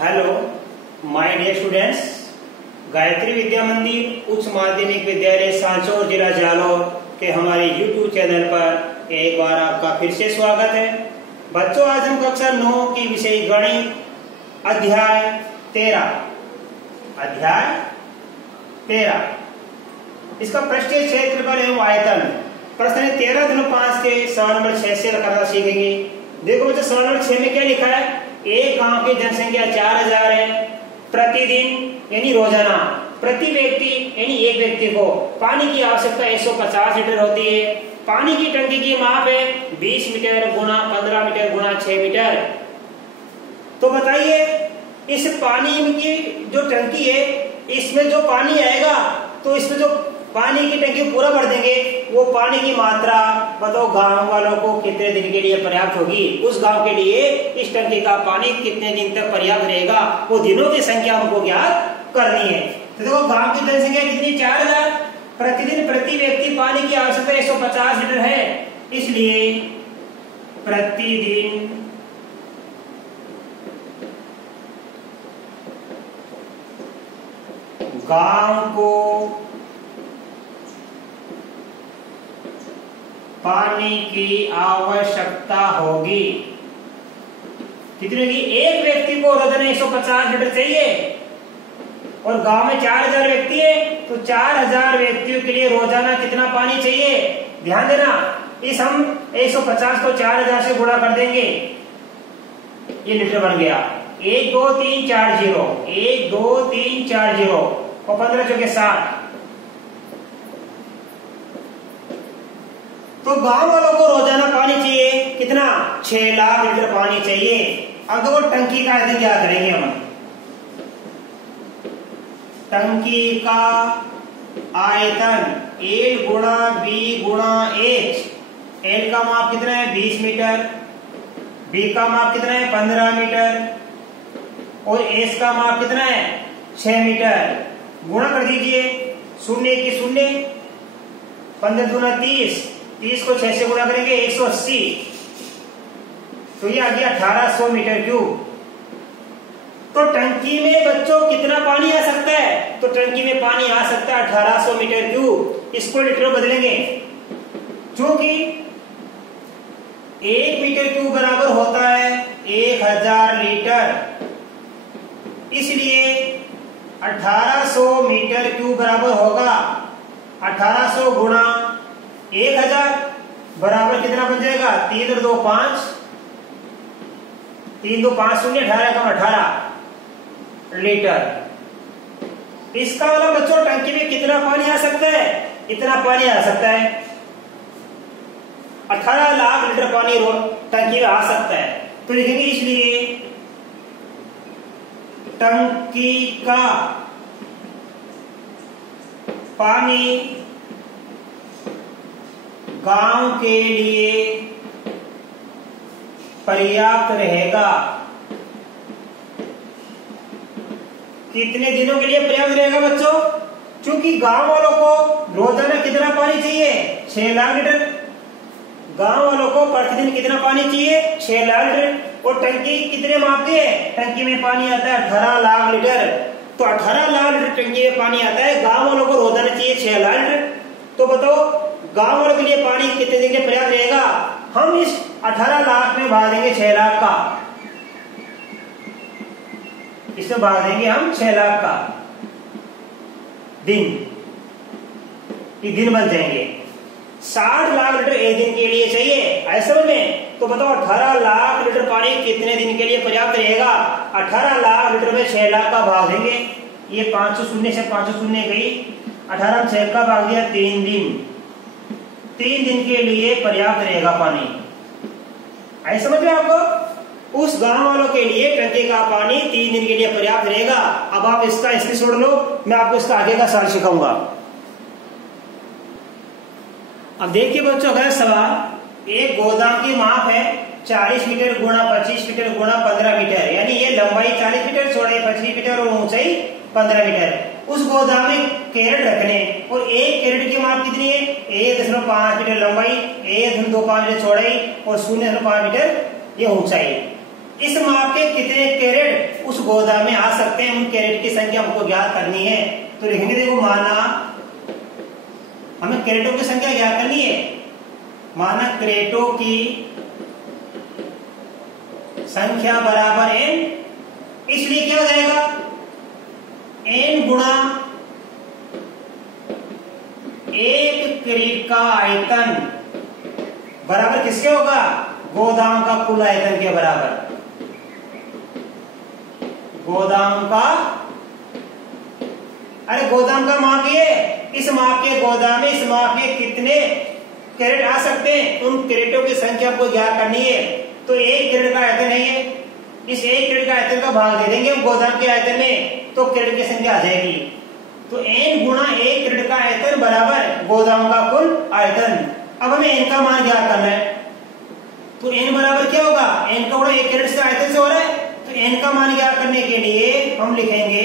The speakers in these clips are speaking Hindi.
Hello my dear students, Gayatri Vidya Mandir उच्च माध्यमिक विद्यालय सांचौर जिला जालौर के हमारे YouTube चैनल पर एक बार आपका फिर से स्वागत है। बच्चों, आज हम कक्षा 9 की विषय गणित अध्याय 13 इसका पृष्ठीय क्षेत्रफल एवं आयतन प्रश्न 13.5 के सवाल नंबर 6 से करना सीखेंगे। देखो बच्चों, सवाल नंबर 6 में क्या लिखा है? एक गांव की जनसंख्या 4000 है। प्रतिदिन यानी रोजाना प्रति व्यक्ति यानी एक व्यक्ति को पानी की आवश्यकता 150 लीटर होती है। पानी की टंकी की माप है 20 मीटर गुणा 15 मीटर गुणा 6 मीटर। तो बताइए, इस पानी की जो टंकी है इसमें जो पानी आएगा तो इसमें जो पानी की टंकी पूरा भर देंगे, वो पानी की मात्रा बताओ गांव वालों को कितने दिन के लिए पर्याप्त होगी? उस गांव के लिए इस टंकी का पानी कितने दिन तक पर्याप्त रहेगा, वो दिनों की संख्या हमको ज्ञात करनी है। तो देखो, गांव की जनसंख्या कितनी? 4000। प्रतिदिन प्रति व्यक्ति पानी की आवश्यकता 150 लीटर है, इसलिए प्रतिदिन गांव को पानी की आवश्यकता होगी कितनी होगी? एक व्यक्ति को रोजाना 150 लीटर चाहिए और गांव में 4000 व्यक्ति है, तो 4000 व्यक्तियों के लिए रोजाना कितना पानी चाहिए? ध्यान देना, इस हम 150 को 4000 से गुणा कर देंगे, ये लीटर बन गया 1 2 3 4 0 1 2 3 4 0 और 15 चौके 60। तो गांव वालों को रोजाना पानी चाहिए कितना? 6 लाख लीटर पानी चाहिए। अब वो टंकी का आयतन क्या करेंगे हम? टंकी का आयतन L गुणा B गुणा H। L का माप कितना है? 20 मीटर। B का माप कितना है? 15 मीटर और H का माप कितना है? 6 मीटर। गुणा कर दीजिए, 0 की 0, 15 दूना 30, 30 को 6 से गुणा करेंगे 180, तो ये आ गया 1800 मीटर क्यूब। तो टंकी में बच्चों कितना पानी आ सकता है? तो टंकी में पानी आ सकता है 1800 मीटर क्यूब। इसको लीटर में बदलेंगे, क्योंकि 1 मीटर क्यूब बराबर होता है 1000 लीटर, इसलिए 1800 मीटर क्यूब बराबर होगा 1800 गुणा 1000 बराबर कितना बन जाएगा? 3 और 2 5, 3 2 5 0, 18 कम 18 लीटर। इसका मतलब बच्चों टंकी में कितना पानी आ सकता है? इतना पानी आ सकता है, 18 लाख लीटर पानी टंकी में आ सकता है। तो लिखेंगे, इसलिए टंकी का पानी गांव के लिए पर्याप्त रहेगा। कितने दिनों के लिए पर्याप्त रहेगा बच्चों? क्योंकि गांव वालों को रोजाना कितना पानी चाहिए? 6 लाख लीटर। गांव वालों को प्रतिदिन कितना पानी चाहिए? 6 लाख लीटर। और टंकी कितने माप की है? टंकी में पानी आता है 18 लाख लीटर। तो 18 लाख लीटर टंकी में पानी आता है, गांव वालों को रोजाना चाहिए 6 लाख लीटर। तो बताओ, गांव वालों के लिए पानी कितने दिन के लिए पर्याप्त रहेगा? हम इस 18 लाख में भाग देंगे 6 लाख का, इसमें भाग देंगे हम 6 लाख का दिन, ये दिन बन जाएंगे। 60 लाख लीटर एक दिन के लिए चाहिए, ऐसे समझ में? तो बताओ 18 लाख लीटर पानी कितने दिन के लिए पर्याप्त रहेगा? 18 लाख लीटर में 6 लाख का भाग देंगे, ये 500 शून्य से 500 शून्य गई, 18 में 6 का भाग दिया 3 दिन। 3 दिन के लिए पर्याप्त रहेगा पानी, ऐसे समझ में आपको? उस गांव वालों के लिए टंकी का पानी 3 दिन के लिए पर्याप्त रहेगा। अब आप इसका स्क्रीनशॉट लो, मैं आपको इसका आगे का सवाल सिखाऊंगा। अब देखिए बच्चों, अगर सवाल एक गोदाम की माप है 40 मीटर गुणा 25 मीटर गुणा 15 मीटर, यानी ये लंबाई 40 मीटर, चौड़ाई 25 मीटर और ऊंचाई 15 मीटर। उस गोदाम में कैरेट रखने, और एक कैरेट की माप कितनी है? 1.5 मीटर लंबाई, 1.25 मीटर चौड़ाई और 0.5 मीटर ये ऊंचाई। इस माप के कितने कैरेट उस गोदाम में आ सकते हैं, उन कैरेट की संख्या हमको ज्ञात करनी है। तो लिखेंगे देखो, माना हमें कैरेटों की संख्या ज्ञात करनी है, माना क्रेटों की संख्या बराबर n, इसलिए क्या हो जाएगा, n गुणा एक क्रेट का आयतन बराबर किसके होगा, गोदाम का कुल आयतन के बराबर। गोदाम का, अरे गोदाम का माप ये, इस माप के गोदाम में इस माप के कितने कैरेट आ सकते हैं, उन कैरेटों की संख्या को ज्ञात करनी है। तो एक कैरेट का आयतन है ये, इस एक कैरेट का आयतन का भाग दे देंगे हम गोदाम के आयतन में, तो कैरेट की संख्या आ जाएगी। तो n गुणा एक कैरेट का आयतन बराबर गोदाम का कुल आयतन। अब हमें n का मान ज्ञात करना है, तो n बराबर क्या होगा, n का गुणा एक कैरेट से आयतन से हो रहा है, तो n का मान ज्ञात करने के लिए हम लिखेंगे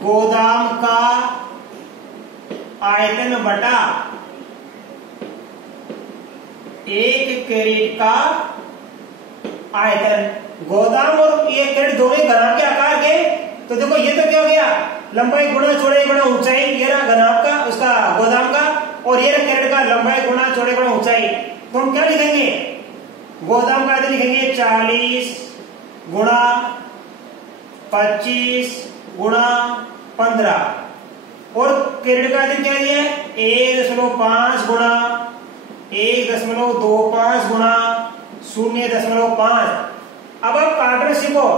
गोदाम का आयतन बटा एक कैरेट का आयतन। गोदाम और ये कैरेट दोनों घनाभ के आकार के, तो देखो ये तो क्या हो गया, लंबाई गुणा चौड़ाई गुणा ऊंचाई, ये रहा घनाभ का उसका गोदाम का, और ये रहा कैरेट का लंबाई गुणा चौड़ाई गुणा ऊंचाई। तो हम क्या लिखेंगे, गोदाम का आयतन लिखेंगे 40 गुणा 25 गुणा 15, और कैरेट का आयतन क्या दिया है, 1.5 गुणा 1.25 गुणा 0.5। अब आप काटना सीखो,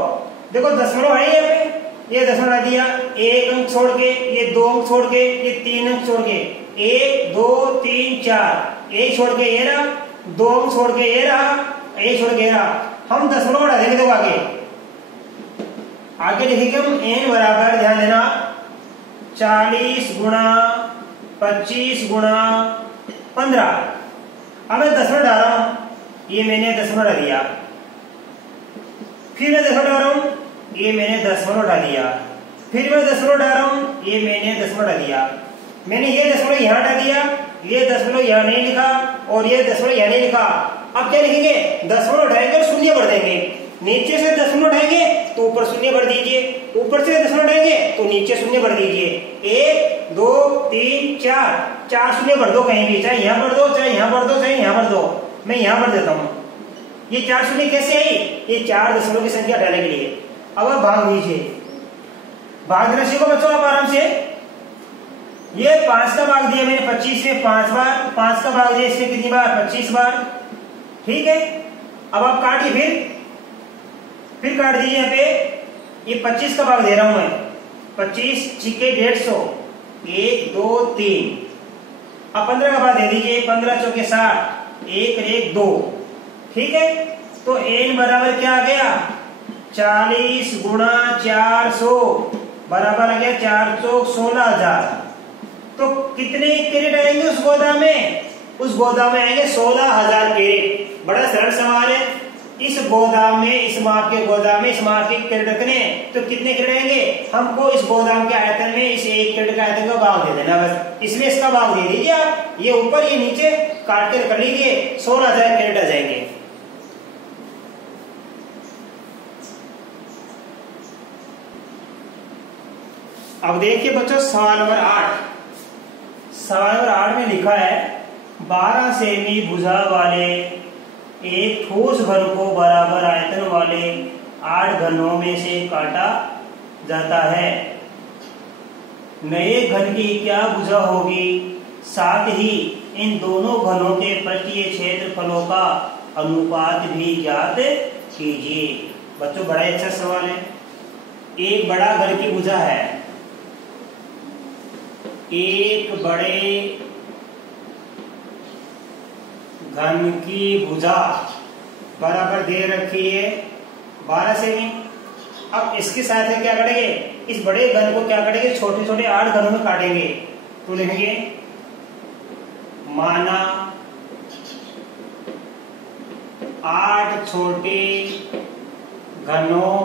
देखो दशमलव है यहाँ पे, ये दशमलव आ दिया, एक अंक छोड़ के, ये 2 अंक छोड़ के, ये 3 अंक छोड़ के, 1 2 3 4, एक छोड़ के ये रहा, 2 अंक छोड़ के ये रहा, एक छोड़ के ये रहा। हम दशमलव बढ़ा देंगे, देखो आगे लिखेंगे हम n बराबर, ध्यान देना, 40 गुणा 25 गुणा 15। अब मैं दशमलव डाल रहा हूं, ये मैंने दशमलव डाल दिया, फिर मैं दशमलव डाल रहा हूं, ये मैंने दशमलव डाल दिया, फिर मैं दशमलव डाल रहा हूं, ये मैंने दशमलव डाल दिया। मैंने ये दशमलव यहां डाल दिया, ये दशमलव यहां नहीं लिखा, और ये दशमलव यहां नहीं लिखा। अब क्या लिखेंगे, दशमलव उठाएंगे और शून्य भर देंगे, नीचे से दशमलव उठाएंगे तो ऊपर शून्य भर दीजिए, ऊपर से दशमलव उठाएंगे तो नीचे शून्य भर दीजिए। 1 2 3 4 शून्य भर दो कहीं भी, चाहे यहां भर दो, चाहे यहां भर दो, चाहे यहां भर दो। मैं यहां भर देता हूं। ये 4 शून्य कैसे आई, ये 4 दशमलव की संख्या हटाने के लिए। अब आप भाग दीजिए, भाग देना सीखो बच्चों आप आराम से। ये 5 का भाग दिया मैंने 25 से 5 बार, 5 का भाग दिया इससे कितनी बार, 25 बार, ठीक है। अब आप काटिए, फिर काट दीजिए यहाँ पे, ये 25 का भाग दे रहा हूं मैं, 25 छिके 150, 1 2 3। अब 15 का भाग दे दीजिए, 15 चौके 60, 1 1 2, ठीक है। तो n बराबर क्या आ गया, 40 गुणा 400 बराबर आ गया 416,000। तो कितने कैरेट आएंगे उस गोदाम में, उस गोदाम में आएंगे 16,000 कैरेट। बड़ा सरल सवाल है, इस गोदाम में, इस माप के गोदाम में, इस माप के कैरेट रखने, तो कितने कैरेट आएंगे, हमको इस गोदाम के आयतन में इस एक कैरेट का आयतन का भाग दे देना बस, इसमें इसका भाग दे दीजिए आप, ये ऊपर ये नीचे काट के कर लीजिए, 16,000 कैरेट आ जाएंगे। अब देखिए बच्चों सवाल नंबर 8, सवाल नंबर 8 में लिखा है 12 सेमी भुजा वाले एक ठोस घन को बराबर आयतन वाले 8 घनों में से काटा जाता है। नए घन की क्या भुजा होगी, साथ ही इन दोनों घनों के पृष्ठीय क्षेत्रफलों का अनुपात भी ज्ञात कीजिए। बच्चों बड़ा अच्छा सवाल है। एक बड़ा घन की भुजा है, एक बड़े घन की भुजा बराबर दे रखी है 12 सेमी। अब इसके साथ क्या करेंगे, इस बड़े घन को क्या करेंगे, छोटे छोटे 8 घनों में काटेंगे। तो लिखेंगे माना 8 छोटे घनों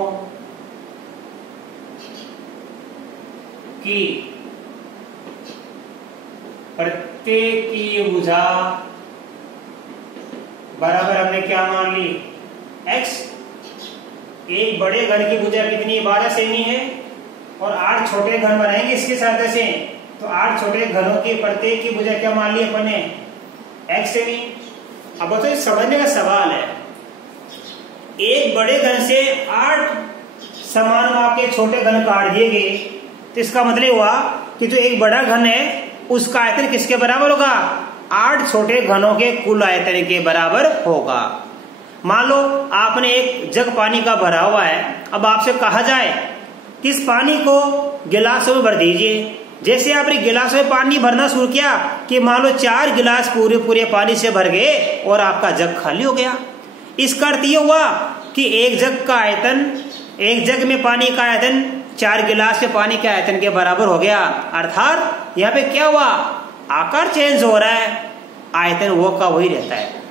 की प्रत्येक की भुजा बराबर हमने क्या मान ली, x। एक बड़े घन की भुजा कितनी 12 सेमी है और 8 छोटे घन बनाएंगे इसके साथ से। तो 8 छोटे घनों की प्रत्येक की भुजा क्या मान ली अपन ने x सेमी। अब तो समझने का सवाल है, एक बड़े घन से 8 समान माप के छोटे घन काट दिए गए तो इसका मतलब हुआ कि जो एक बड़ा घन है उसका आयतन किसके बराबर होगा, 8 छोटे घनों के कुल आयतन के बराबर होगा। मान लो आपने एक जग पानी का भरा हुआ है, अब आपसे कहा जाए कि इस पानी को गिलासों में भर दीजिए। जैसे आपने गिलासों में पानी भरना शुरू किया कि मान लो 4 गिलास पूरे पूरे पानी से भर गए और आपका जग खाली हो गया। इसका अर्थ ये हुआ कि एक जग का आयतन, एक जग में पानी का आयतन 4 गिलास के पानी के आयतन के बराबर हो गया। अर्थात यहाँ पे क्या हुआ, आकार चेंज हो रहा है, आयतन वो का वही रहता है।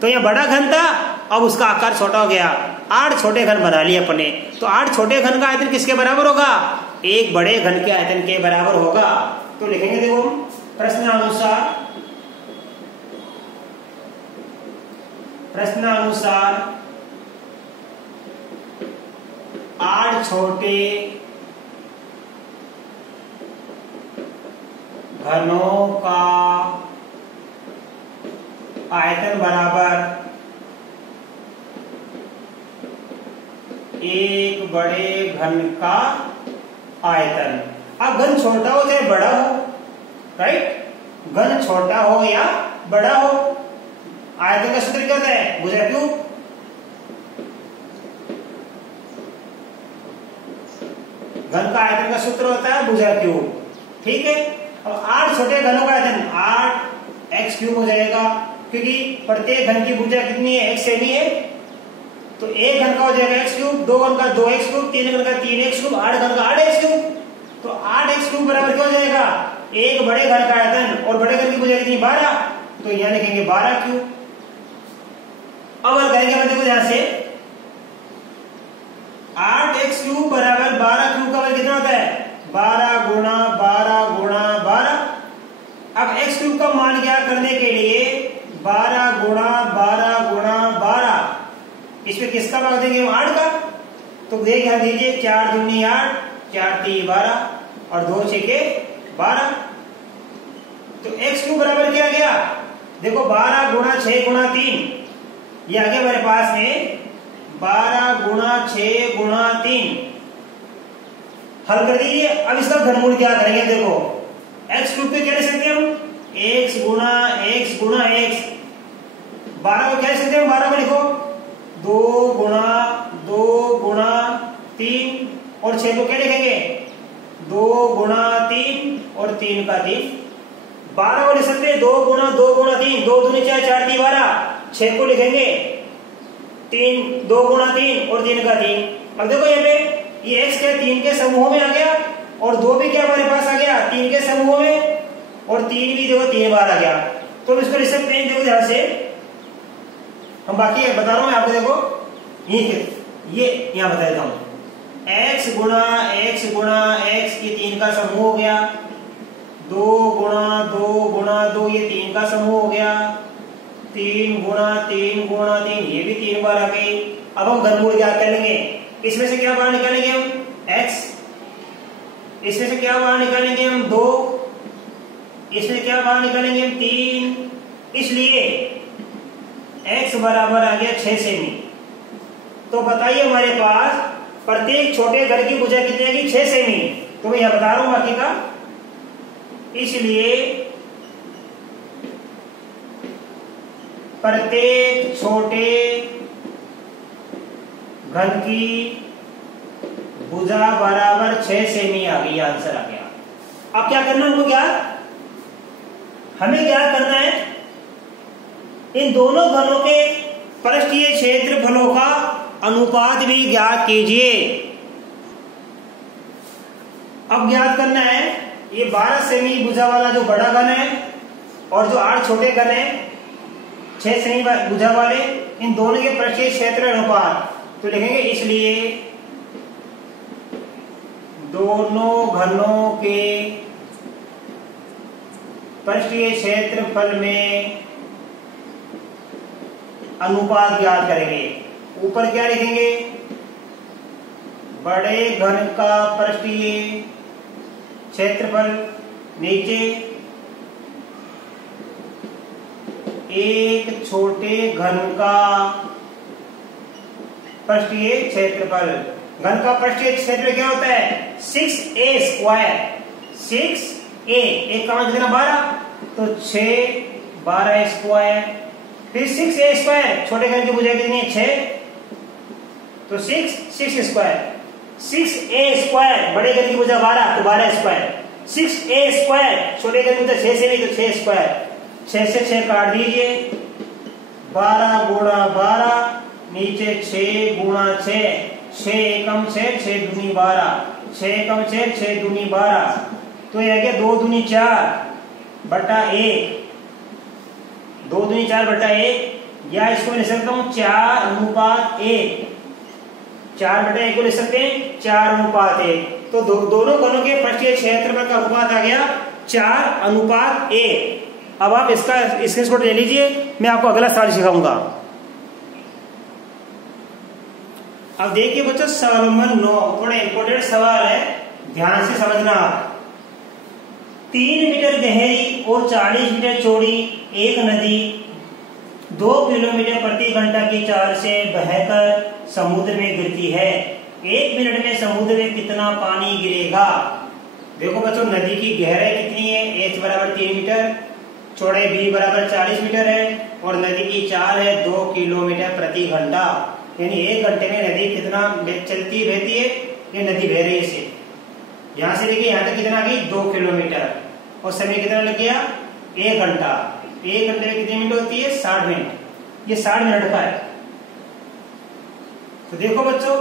तो यह बड़ा घन था, अब उसका आकार छोटा हो गया, 8 छोटे घन बना लिए अपने। तो 8 छोटे घन का आयतन किसके बराबर होगा, एक बड़े घन के आयतन के बराबर होगा। तो लिखेंगे, देखो प्रश्नानुसार 8 छोटे घनों का आयतन बराबर एक बड़े घन का आयतन। अब घन छोटा हो चाहे बड़ा हो, राइट, घन छोटा हो या बड़ा हो, आयतन का सूत्र क्या होता है, भुजा क्यूब। घन का आयतन का सूत्र होता है भुजा क्यूब, ठीक है। अब 8 छोटे घनों का आयतन 8x क्यूब हो जाएगा, क्योंकि प्रत्येक घन की भुजा कितनी है, x सेमी है। तो एक घन का हो जाएगा x क्यूब, 2 घन का 2x क्यूब, 3 घन का 3x क्यूब, 8 घन का 8x क्यूब। तो 8x क्यूब बराबर क्या हो जाएगा, एक बड़े घन का आयतन, और बड़े घन की भुजा कितनी 12, तो यहाँ लिखेंगे 12 क्यूब। अब अगर करेंगे देखो ध्यान से, 8x क्यूब बराबर 12 क्यूब का कितना होता है, 12 गुणा 12 गुणा 12। अब x क्यूब का मान ज्ञात करने के लिए 12 गुणा 12 गुणा 12, इसमें किसका भाग देंगे, 8 का। तो देख ध्यान दीजिए, 4 दूनी 8, 4 3 12 और 2 6 12। तो x क्यूब बराबर क्या आ गया, देखो 12 गुणा 6 गुणा 3, ये आ गया हमारे पास में 12 गुणा 6 गुणा 3। हल कर दीजिए। अब इसका घनमूल क्या करेंगे, देखो x क्यूब पे क्या लिख सकते हैं हम, x गुणा x गुणा x। 12 को क्या लिख सकते हैं, 12 को लिखो 2 गुणा 3, और 6 को क्या लिखेंगे, 2 गुणा 3 और 3 का 3। 12 को लिख सकते हैं 2 गुणा 3, 2 दूनी 4, 4 3 12। 6 को लिखेंगे 2 गुणा 3 और 3 का 3। अब देखो यहाँ पे ये x के 3 के समूह में आ गया, और 2 भी क्या हमारे पास आ गया 3 के समूह में, और 3 भी देखो 3 बार आ गया। तो इसको लिख सकते हैं, देखो ध्यान से हम बाकी बता रहा हूं आपको, देखो ये यहां बता देता हूं, x गुणा x ये 3 का समूह हो गया, 2 गुणा 2 ये 3 का समूह हो गया, 3 गुणा 3 ये भी 3 बार आ गई। अब हम घनमूल ज्ञात कर लेंगे, इसमें से क्या बाहर निकालेंगे हम, x, इसमें से क्या बाहर निकालेंगे हम 2, इसमें क्या बाहर निकालेंगे हम 3, इसलिए x बराबर आ गया 6 सेमी। तो बताइए हमारे पास प्रत्येक छोटे घर की भुजा कितनी आएगी, 6 सेमी। तो मैं यहां बता रहा हूं बाकी का, इसलिए प्रत्येक छोटे घन की भुजा बराबर 6 सेमी आ गई, आंसर आ गया। अब क्या करना हमको, हमें क्या करना है, इन दोनों घनों के पृष्ठीय क्षेत्रफलों का अनुपात भी ज्ञात कीजिए। अब ज्ञात करना है, ये 12 सेमी भुजा वाला जो बड़ा घन है और जो 8 छोटे घन है 6 सेमी भुजा वाले, इन दोनों के पृष्ठीय क्षेत्र अनुपात। तो लिखेंगे इसलिए दोनों घनों के पृष्ठीय क्षेत्रफल में अनुपात ज्ञात करेंगे। ऊपर क्या लिखेंगे, बड़े घन का पृष्ठीय क्षेत्रफल नीचे एक छोटे घन का पृष्ठीय क्षेत्रफल। घन का पृष्ठीय क्षेत्र क्या होता है? 6a square. 6a एक का मान कितना 12, तो 6 12 स्क्वायर। फिर 6a स्क्वायर छोटे घन की भुजा कितनी है? 6, तो 6 स्क्वायर। 6a स्क्वायर बड़े घन की भुजा 12, तो 12 स्क्वायर। 6a स्क्वायर छोटे घन की भुजा 6 से नहीं, तो 6 स्क्वायर। 6 से 6 काट दीजिए, 12 गुणा 12 नीचे 6 गुणा 6, 6 एकम 6, 6 दूनी 12, 6 एकम 6, 6 दूनी 12, तो यह गया 2 दूनी 4 बटा 1, 2 दूनी 4 बटा 1, या इसको लिख सकता हूं 4:1, 4 बटा 1 को लिख सकते हैं 4:1। तो दोनों घनों के पृष्ठीय क्षेत्रफल का अनुपात आ गया 4:1। अब आप इसका स्क्रीनशॉट ले लीजिए, मैं आपको अगला सवाल सिखाऊंगा। अब देखिए बच्चों सवाल नंबर 9 थोड़ा इंपॉर्टेंट सवाल है, ध्यान से समझना आप। 3 मीटर गहरी और 40 मीटर चौड़ी एक नदी 2 किलोमीटर प्रति घंटा की चाल से बहकर समुद्र में गिरती है। 1 मिनट में समुद्र में कितना पानी गिरेगा? देखो बच्चों नदी की गहराई कितनी है? h बराबर 3 मीटर, चौड़ाई b बराबर 40 मीटर है, और नदी की चाल है 2 किलोमीटर प्रति घंटा। यानी 1 घंटे में नदी कितना चलती बहती है? ये नदी बह रही है से यहाँ से देखिए यहाँ तक कितना गई 2 किलोमीटर, और समय कितना लग गया 1 घंटा। 1 घंटे में कितनी मिनट होती है? 60 मिनट। ये 60 मिनट का है। तो देखो बच्चों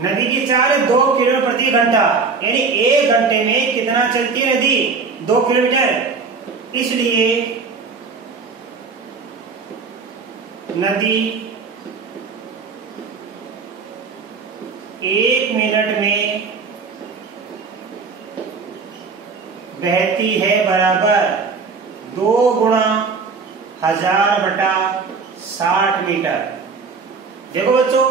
नदी की चाल है 2 किलोमीटर प्रति घंटा, यानी 1 घंटे में कितना चलती है नदी? 2 किलोमीटर। इसलिए नदी 1 मिनट में बहती है बराबर 2 गुणा 1000 बटा 60 मीटर। देखो बच्चों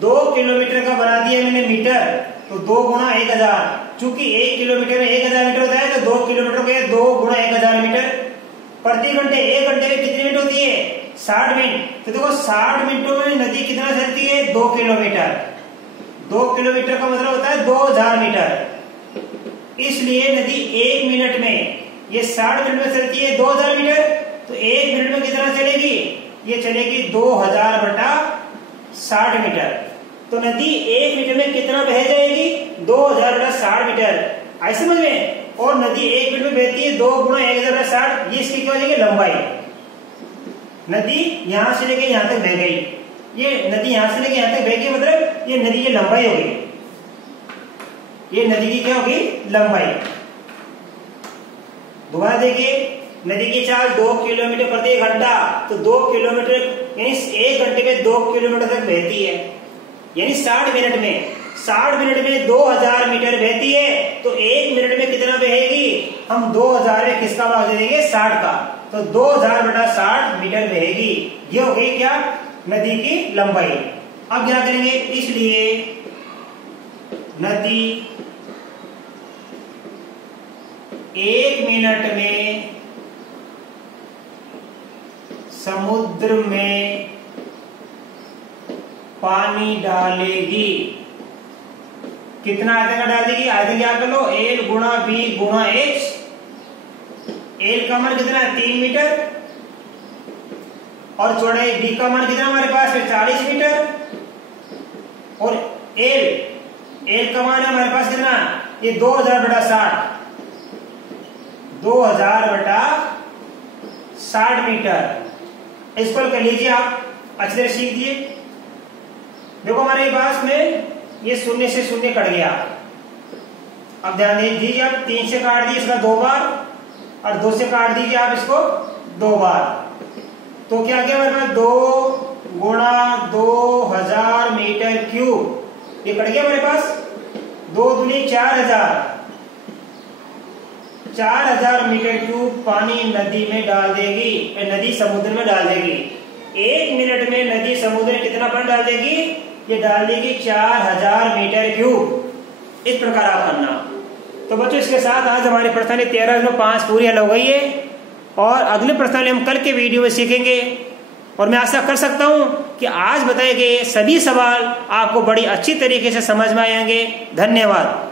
2 किलोमीटर का बना दिया मैंने मीटर, तो 2 गुणा 1000, चूंकि 1 किलोमीटर में 1000 मीटर होता है, तो 2 किलोमीटर के 2 गुणा 1000 मीटर प्रति घंटे। 1 घंटे में कितनी मिनट होती है? 60 मिनट। तो देखो 60 मिनटों में नदी कितना चलती है? 2 किलोमीटर। 2 किलोमीटर का मतलब होता है 2000 मीटर। इसलिए नदी 1 मिनट में, ये 60 मिनट में चलती है 2000 मीटर, तो 1 मिनट में कितना चलेगी? ये चलेगी 2000 बटा 60 मीटर। तो नदी 1 मिनट में कितना बह जाएगी? 2000 बटा 60 मीटर। ऐसे समझ में? और नदी 1 मिनट में बहती है 2 गुणा 1000 बटा 60, ये इसकी क्या हो जाएगी? लंबाई। नदी यहां से लेके यहां तक बह गई, ये नदी यहां से लेके यहां तक बह गई, मतलब ये नदी की लंबाई होगी। ये नदी की क्या होगी? लंबाई। दोबारा देखिए नदी की चाल 2 किलोमीटर प्रति घंटा, तो 2 किलोमीटर यानी 1 घंटे में 2 किलोमीटर तक बहती है, यानी 60 मिनट में। 60 मिनट में 2000 मीटर बहती है, तो 1 मिनट में कितना बहेगी? हम 2000 में किसका भाग दे देंगे? 60 का, तो 2000 बटा 60 मीटर बहेगी। ये हो गई क्या? नदी की लंबाई। अब क्या करेंगे? इसलिए नदी 1 मिनट में समुद्र में पानी डालेगी। कितना आयतन का डाल देगी? आयतन क्या कर लो? एल गुणा बी गुणा एच। एल का मान कितना है? 3 मीटर, और चौड़ाई बी का मान कितना हमारे पास है? 40 मीटर, और एल का मान है हमारे पास कितना? ये 2000 बटा 60, 2000 बटा 60 मीटर। इसको कर लीजिए आप, अच्छी तरह सीख दिए। देखो हमारे पास में ये 0 से 0 कट गया। अब ध्यान दीजिए आप, 3 से काट दिए इसका 2 बार, और 2 से काट दीजिए आप इसको 2 बार, तो क्या क्या हमारे पास? 2 गुणा 2000 मीटर क्यूब। ये कट गया हमारे पास। 2 दूनी 4000, 4000 मीटर क्यूब पानी नदी में डाल देगी, नदी समुद्र में डाल देगी। 1 मिनट में नदी समुद्र में कितना पानी डाल देगी? ये डाल देगी 4000 मीटर क्यूब। इस प्रकार आप करना। तो बच्चों इसके साथ आज हमारी प्रश्नावली 13.5 पूरी हल हो गई है और अगले प्रश्नावली हम कल के वीडियो में सीखेंगे। और मैं आशा कर सकता हूं कि आज बताए गए सभी सवाल आपको बड़ी अच्छी तरीके से समझ में आएंगे। धन्यवाद।